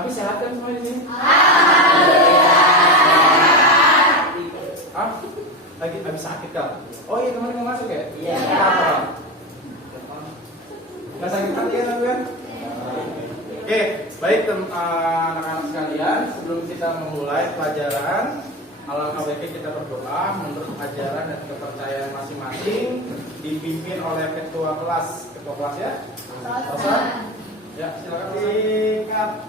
Tapi sehat kan semua di sini? Hah? Lagi habis sakit kan? Oh iya, kemarin mau masuk ya? Iya. Apa? Nggak sakit hati ya kan? Oke, baik anak-anak sekalian, sebelum kita memulai pelajaran, alangkah baiknya kita berdoa menurut ajaran dan kepercayaan masing-masing, dipimpin oleh ketua kelas. Ketua kelas ya? Rosa? Ya, silakan sikat.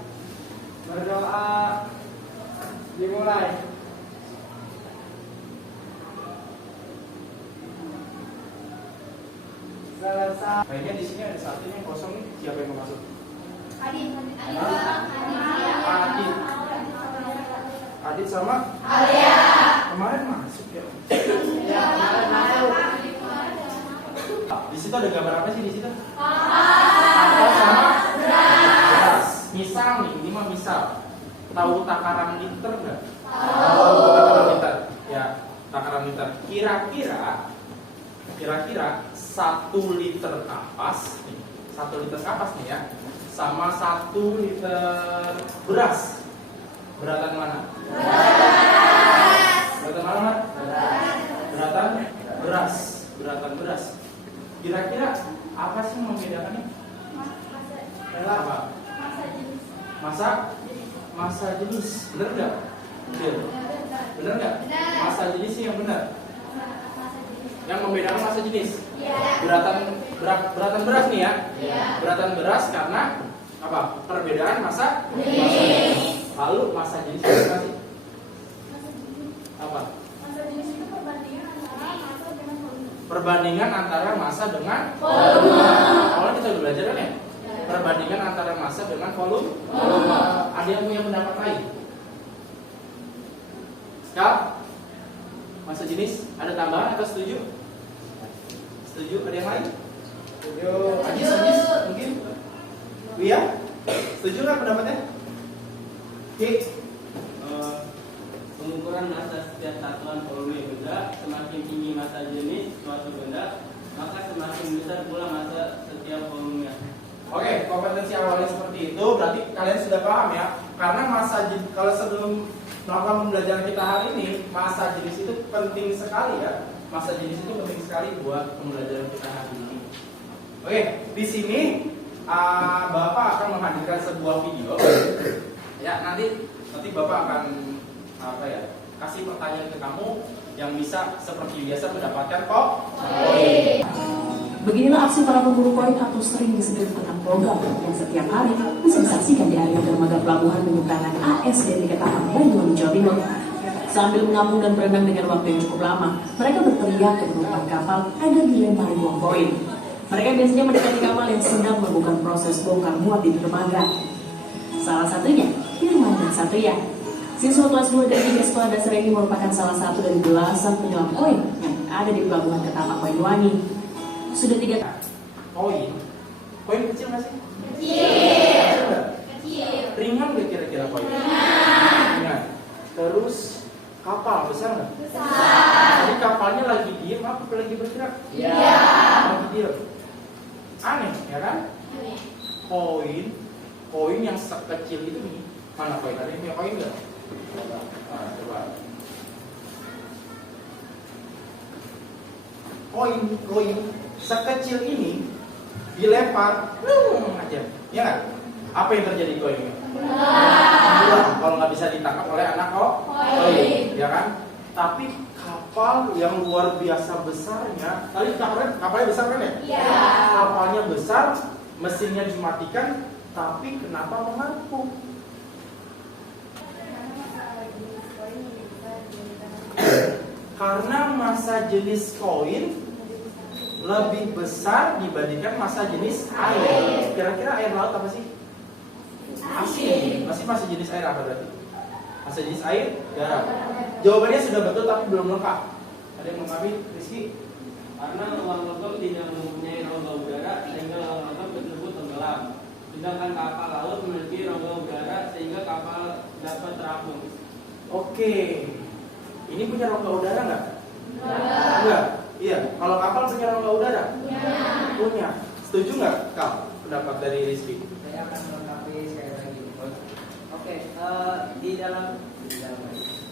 Berdoa. Dimulai. Selesai. Kayaknya di sini ada satu yang kosong nih. Siapa yang mau masuk? Adit. Adit sama? Alia. Kemarin masuk ya? Ya, kemarin masuk. Di situ ada gambar apa sih di situ? Kapal sama beras. Misal nih, ini mah misal. Tahu takaran liter nggak? Tahu takaran liter. Ya, takaran liter. Kira-kira 1 liter kapas nih, 1 liter kapas nih ya, sama 1 liter beras. Beratan mana? Beratan mana? Beratan beras. Beratan beras. Kira-kira apa sih yang membedakannya? Apa? Masa jenis. Bener nggak? Bener nggak? Masa jenis sih yang benar. Yang membedakan masa jenis. Beratan beras nih ya. Beratan beras karena apa? Perbedaan masa jenis. Lalu masa jenis itu apa sih? Apa? Masa jenis itu perbandingan antara masa dengan volume. Perbandingan antara masa dengan volume. Awalnya kita udah belajar kan ya? Perbandingan antara masa dengan volume. Ada yang punya pendapat lain? Kak? Masa jenis ada tambahan atau setuju? Setuju? Ada yang lain? Setuju. Ajis mungkin? Iya? Setuju nggak pendapatnya? Oke. Pengukuran massa setiap satuan volume yang beda, semakin tinggi massa jenis suatu benda, maka semakin besar pula massa setiap volumenya. Oke, kompetensi awalnya seperti itu, berarti kalian sudah paham ya. Karena massa jenis, kalau sebelum melakukan pembelajaran kita hari ini, massa jenis itu penting sekali ya. Massa jenis itu penting sekali buat pembelajaran kita hari ini. Oke, di sini Bapak akan menghadirkan sebuah video. Ya, nanti Bapak akan kasih pertanyaan ke kamu yang bisa seperti biasa mendapatkan poin. Beginilah aksi para pemburu koin atau sering disebut petang logam yang setiap hari bisa disaksikan di area dermaga pelabuhan penyeberangan ASD di Ketapang, Banyuwangi, Jawa Timur. Sambil mengamuk dan berenang dengan waktu yang cukup lama, mereka berteriak ke penumpang kapal agar dilempari uang koin. Mereka biasanya mendekati kapal yang sedang melakukan proses bongkar muat di dermaga. Salah satunya Firman dan Satria. Siswa kelas 2 dan 3 sekolah dasar ini merupakan salah satu dari belasan penyelam koin yang ada di pelabuhan Ketapang, Banyuwangi. Sudah 3 Koin kecil nggak sih? Kecil. Ringan nggak kira-kira koin? Ringan. Terus kapal besar nggak? Besar. Jadi kapalnya lagi diem apa lagi bergerak? Iya. Lagi diem. Aneh ya kan? Koin yang sekecil itu nih. Mana koin? Ada yang punya koin nggak? Coba. Koin sekecil ini dilempar, aja, ya nggak? Apa yang terjadi koinnya? Kalau nggak bisa ditangkap oleh anak koin, ya kan? Tapi kapal yang luar biasa besarnya, tadi kapalnya besar kan ya? Iya. Kapalnya besar, mesinnya dimatikan, tapi kenapa mengapung? Karena massa jenis koin lebih besar dibandingkan massa jenis air. Kira-kira air laut apa sih? Asin. Masih jenis air apa berarti? Massa jenis air, garam. Jawabannya sudah betul tapi belum lengkap. Ada yang memahami, Rizky? Karena uang logam tidak mempunyai rongga udara sehingga uang logam tersebut tenggelam. Sedangkan kapal laut memiliki rongga udara sehingga kapal dapat terapung. Oke. Ini punya rongga udara nggak? Enggak. Iya. Kalau kapal punya rongga udara? Punya. Setuju nggak, Kak? Pendapat dari Rizky? Saya akan melengkapi sekali lagi. Oke, di dalam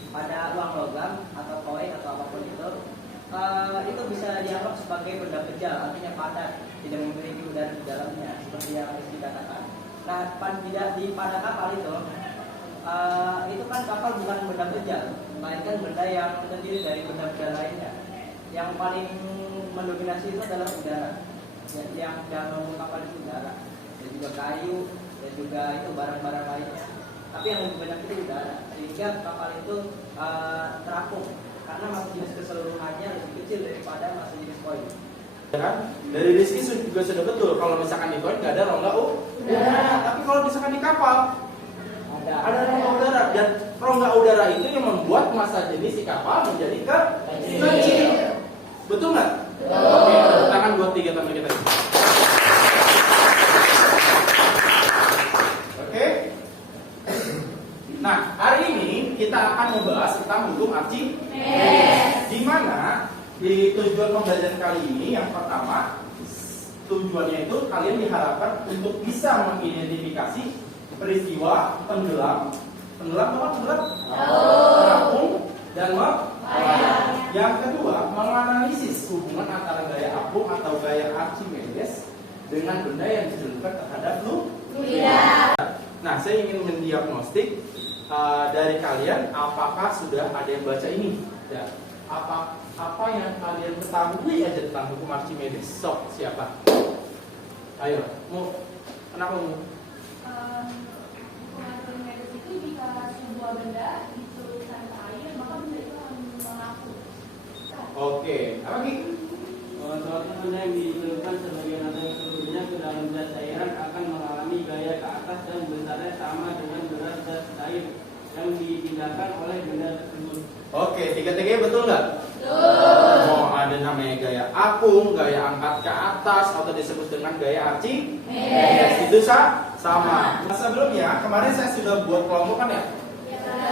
pada uang logam atau koin atau apapun itu bisa dianggap sebagai benda kejal, artinya padat, tidak memiliki udara di dalamnya, seperti yang Rizky katakan. Nah, pada kapal itu kan kapal bukan benda kejal, melainkan benda yang terdiri dari benda-benda lainnya. Yang paling mendominasi itu adalah udara, yang membangun kapal itu udara, dan juga kayu, dan juga itu barang-barang lainnya. Tapi yang lebih banyak itu udara, sehingga kapal itu terapung karena massa jenis keseluruhannya lebih kecil daripada massa jenis koin. Ya kan? Dari Rizky juga sudah betul kalau misalkan di koin nggak ada rongga udara, tapi kalau misalkan di kapal ada rongga udara, dan rongga udara itu yang membuat massa jenis si kapal menjadi kecil. Betul nggak? Oke, tangan buat 3 teman kita. Oke. Nah, hari ini kita akan membahas tentang hukum Archimedes. Di mana di tujuan pembelajaran kali ini yang pertama, tujuannya itu kalian diharapkan untuk bisa mengidentifikasi peristiwa tenggelam, terapung, dan melayang. Yang kedua, menganalisis hubungan antara gaya apung atau gaya Archimedes dengan benda yang dijelurkan terhadap fluida. Nah, saya ingin mendiagnostik dari kalian, apakah sudah ada yang baca ini? Ya. Apa yang kalian ketahui aja tentang hukum Archimedes? Sok, siapa? Ayo, kenapa mau? Hukum Archimedes itu jika sebuah benda dicelupkan ke air, maka benda itu akan mengapung. Oke, apa Ki? Suatu benda yang dicelupkan sebagian atau seluruhnya ke dalam gas cairan akan mengalami gaya ke atas dan besarnya sama dengan berat gas cair yang dipindahkan oleh benda tersebut. Oke, 3-3 betul nggak? Betul. Oh, ada namanya gaya apung, gaya angkat ke atas, atau disebut dengan gaya Archimedes. Itu sama. Nah, sebelumnya, kemarin saya sudah buat kelompok kan ya?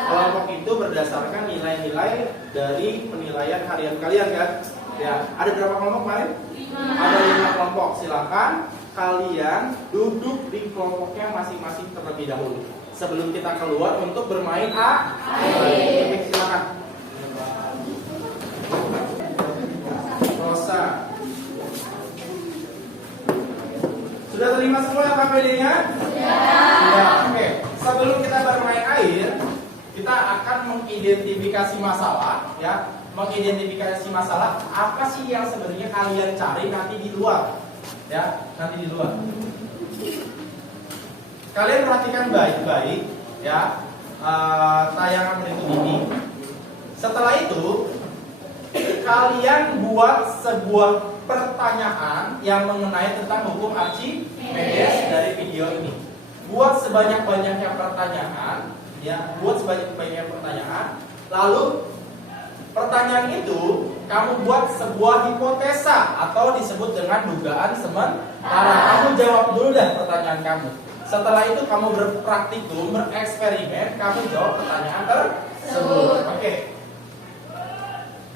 Kelompok itu berdasarkan nilai-nilai dari penilaian harian kalian kan? Ya, ada berapa kelompok kemarin? 5. Ada 5 kelompok. Silakan kalian duduk di kelompoknya masing-masing terlebih dahulu sebelum kita keluar untuk bermain Oke, silakan. Rosa. Sudah terima semua KPD-nya? Sudah. Oke. Sebelum kita bermain air, kita akan mengidentifikasi masalah, ya. Mengidentifikasi masalah apa sih yang sebenarnya kalian cari nanti di luar, ya, nanti di luar. Kalian perhatikan baik-baik, ya, tayangan berikut ini. Setelah itu, kalian buat sebuah pertanyaan yang mengenai tentang hukum Archimedes dari video ini. Buat sebanyak-banyaknya pertanyaan, ya, buat sebanyak-banyaknya pertanyaan. Lalu pertanyaan itu kamu buat sebuah hipotesa atau disebut dengan dugaan sementara. Kamu jawab dulu deh pertanyaan kamu. Setelah itu kamu berpraktikum, bereksperimen, kamu jawab pertanyaan tersebut. Oke.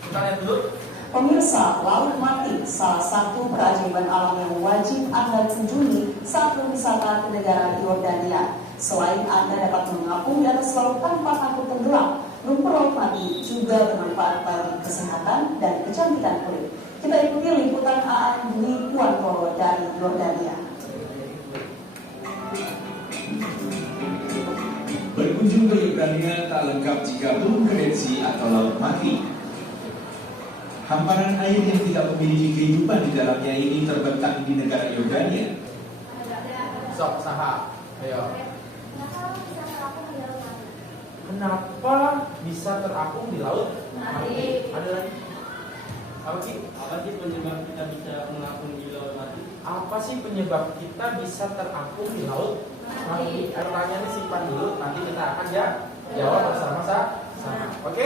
Kita lihat dulu. Pemirsa, Laut Mati, salah satu keajaiban alam yang wajib Anda kunjungi saat berwisata ke negara Yordania. Selain Anda dapat mengapung di atas laut tanpa takut tenggelam, rumput Laut Mati juga bermanfaat bagi kesehatan dan kecantikan kulit. Kita ikuti liputan Aan Dwi Puantoro dari Yordania. Berkunjung ke Yordania tak lengkap jika belum ke Dead Sea atau Laut Mati. Hamparan air yang tidak memiliki kehidupan di dalamnya ini terbentang di negara Yordania. Sok, saha. Ayo. Kenapa bisa terapung di laut Kenapa bisa terapung di laut mati? mati? Ada lagi? Apa sih? Apa sih penyebab kita bisa mengapung di laut mati? Apa sih penyebab kita bisa terapung di laut mati? Pertanyaannya simpan dulu, nanti kita akan jawab bersama-sama. Oke?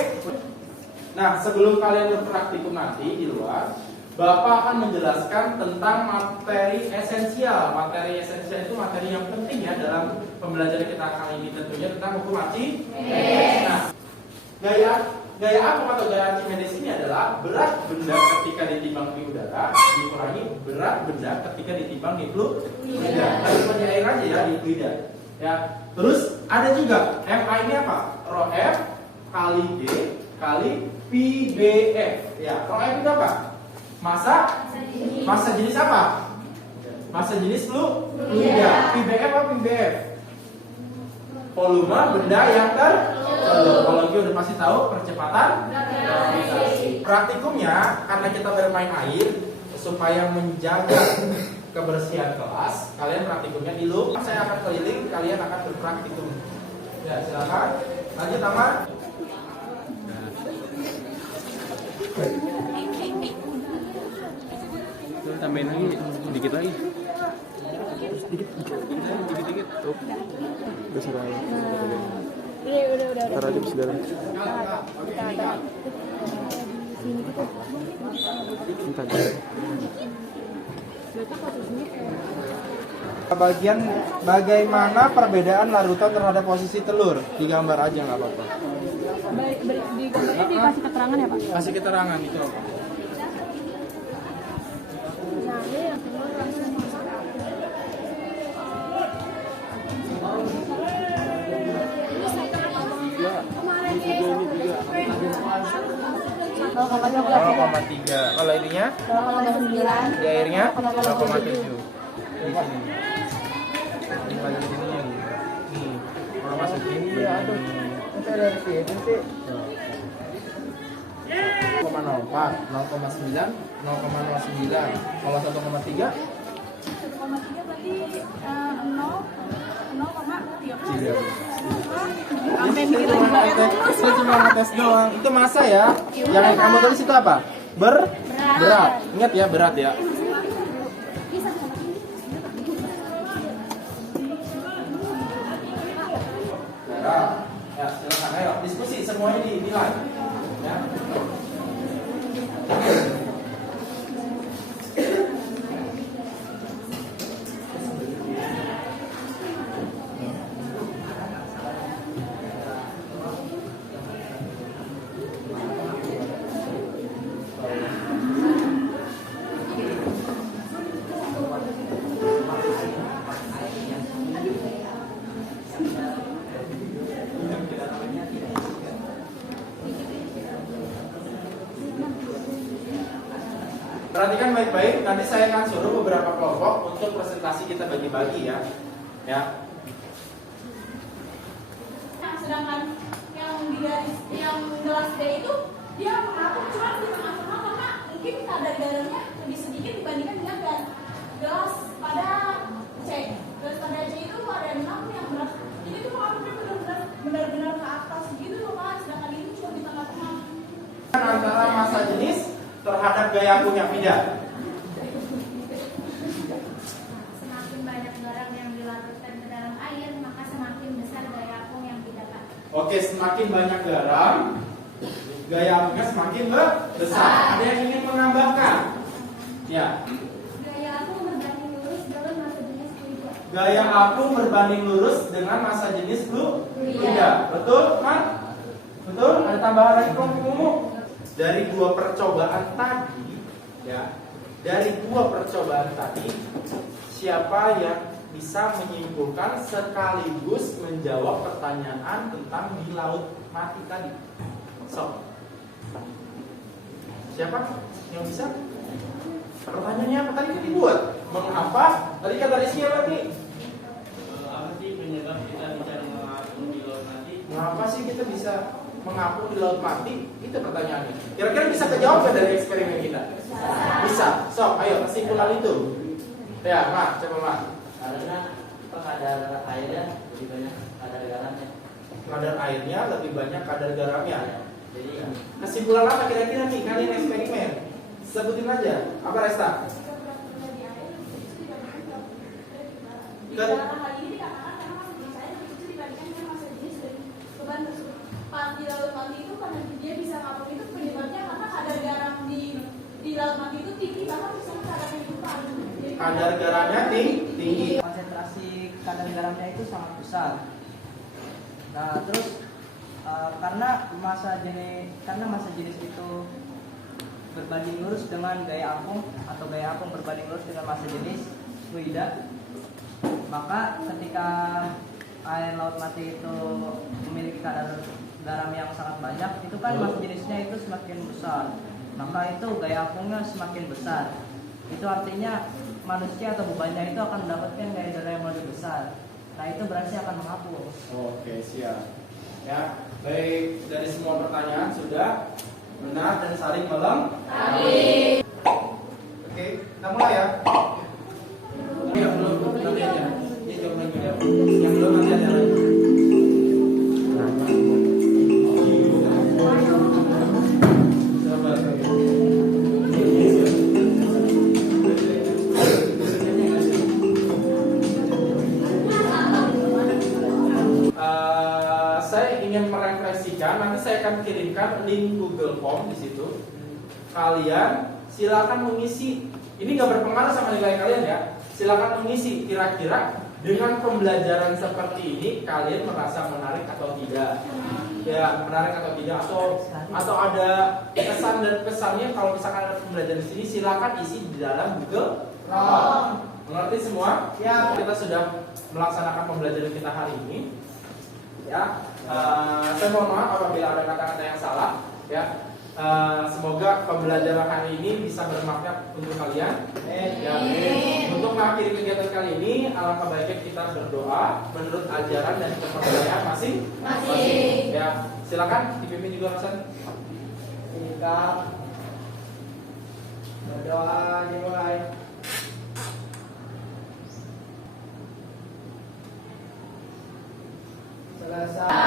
Nah, sebelum kalian berpraktikum nanti di luar, Bapak akan menjelaskan tentang materi esensial. Materi esensial itu materi yang penting ya dalam pembelajaran kita kali ini, tentunya tentang hukum Archimedes. Nah, gaya apung atau gaya Archimedes ini adalah berat benda ketika ditimbang di udara dikurangi berat benda ketika ditimbang di fluida. Harus di air aja ya, di fluida. Ya, terus ada juga MA ini apa? Rho F kali G kali PBF. Ya, Rho F itu apa? Masa jenis apa? Masa jenis fluida. PBF apa PBF? Volume benda yang kalau Q udah pasti tahu percepatan gravitasi. Praktikumnya karena kita bermain air supaya menjaga kebersihan kelas, kalian praktikumnya di loop. Saya akan keliling, kalian akan berpraktikum. Ya, silakan. Lanjut, Amar. Tambahin lagi dikit lagi. Dikit. Tuh. Udah sudah. Udah. Taruh aja segala. Entar. Bagian bagaimana perbedaan larutan terhadap posisi telur? Digambar aja nggak apa-apa. Di gambarnya dikasih keterangan ya Pak? Kasih keterangan itu apa? Nah, ini yang telur langsung masuk. Kemarin dia 0,3. Kalau ininya? 0,9. Di airnya 0,7. Di sini. Di bagian sini yang nih. Kalau masuk ini ya aduh. Itu ada di sini. 0,04, 0,9, 0,09. Kalau 1,3 1,3 berarti 0,3. Saya cuma ngetes doang. Itu masa ya. Yang kamu tulis itu apa? Berat. Ingat ya, berat ya. Ya, silakan. Ayo, diskusi semuanya dinilai. Ya. Perhatikan baik-baik, nanti saya akan suruh beberapa kelompok untuk presentasi kita bagi-bagi ya. Ya. Sedangkan yang gelas D itu dia mengaku cuma di tengah-tengah karena mungkin kadar garamnya lebih sedikit dibandingkan dengan gelas pada C. Gelas pada C itu ada 6 yang berat. Jadi itu mengakunya benar-benar ke atas gitu loh Pak. Sedangkan ini cuma di tengah-tengah. Antara massa jenis terhadap gaya punya tidak. Semakin banyak garam yang dilarutkan ke dalam air, maka semakin besar gaya apung yang didapat. Oke, semakin banyak garam, gaya apungnya semakin besar. Ada yang ingin menambahkan? Ya. Gaya apung berbanding lurus dengan massa jenis fluida. Gaya apung berbanding lurus dengan massa jenis fluida. Betul, Man? Betul? Ada tambahan lagi kelompok umum? Dari dua percobaan tadi, ya, siapa yang bisa menyimpulkan sekaligus menjawab pertanyaan tentang di laut mati tadi? So, siapa yang bisa? Pertanyaannya apa tadi dibuat? Mengapa? Tadi kata Rizky apa nih? Apa sih penyebab kita bisa mengapung di laut mati? Mengapa sih kita bisa mengapung di laut mati? Itu pertanyaannya. Kira-kira bisa kejawab nggak dari eksperimen kita? Bisa. So, ayo kesimpulan itu. Ya, Mak, coba Mak. Karena kadar airnya lebih banyak kadar garamnya. Kadar airnya lebih banyak kadar garamnya. Jadi Kesimpulan apa kira-kira nih kalian eksperimen? Sebutin aja. Apa Resta? Di dalam hal ini dikatakan karena massa jenis air lebih kecil dibandingkan dengan massa jenis dari beban tersebut. Di laut mati itu karena dia bisa ngapung itu penyebabnya karena kadar garam di laut mati itu tinggi, bahkan bisa kadar kehidupan. Kadar garamnya tinggi. konsentrasi kadar garamnya itu sangat besar. Nah, terus karena massa jenis itu berbanding lurus dengan gaya apung atau gaya apung berbanding lurus dengan massa jenis fluida, maka ketika air laut mati itu memiliki kadar garam yang sangat banyak, itu kan massa jenisnya itu semakin besar, maka itu gaya apungnya semakin besar. Itu artinya manusia atau bebannya itu akan mendapatkan gaya darah yang lebih besar. Nah itu berarti akan mengapung. Oke, siap. Ya, baik, dari semua pertanyaan sudah benar dan saling melengkapi. Oke, kita mulai ya. Yang belum nanti aja. Ya, jawab lagi ya. Yang belum nanti aja lagi. Sabar. Saya ingin merefleksikan, nanti saya akan kirimkan link Google Form di situ. Kalian silakan mengisi. Ini nggak berpengaruh sama nilai kalian ya. Silakan mengisi kira-kira dengan pembelajaran seperti ini kalian merasa menarik atau tidak. Ya, menarik atau tidak, atau ada kesan dan kesannya. Kalau misalkan ada pembelajaran di sini, silakan isi di dalam Google Form. Mengerti semua? Ya, kita sudah melaksanakan pembelajaran kita hari ini. Ya, saya mohon maaf apabila ada kata-kata yang salah. Ya, semoga pembelajaran hari ini bisa bermanfaat untuk kalian. Ya, untuk mengakhiri kegiatan kali ini, alangkah baiknya kita berdoa menurut ajaran dan kepercayaan masing-masing. Ya, silakan dipimpin juga Hasan. Kita berdoa dimulai. Selesai.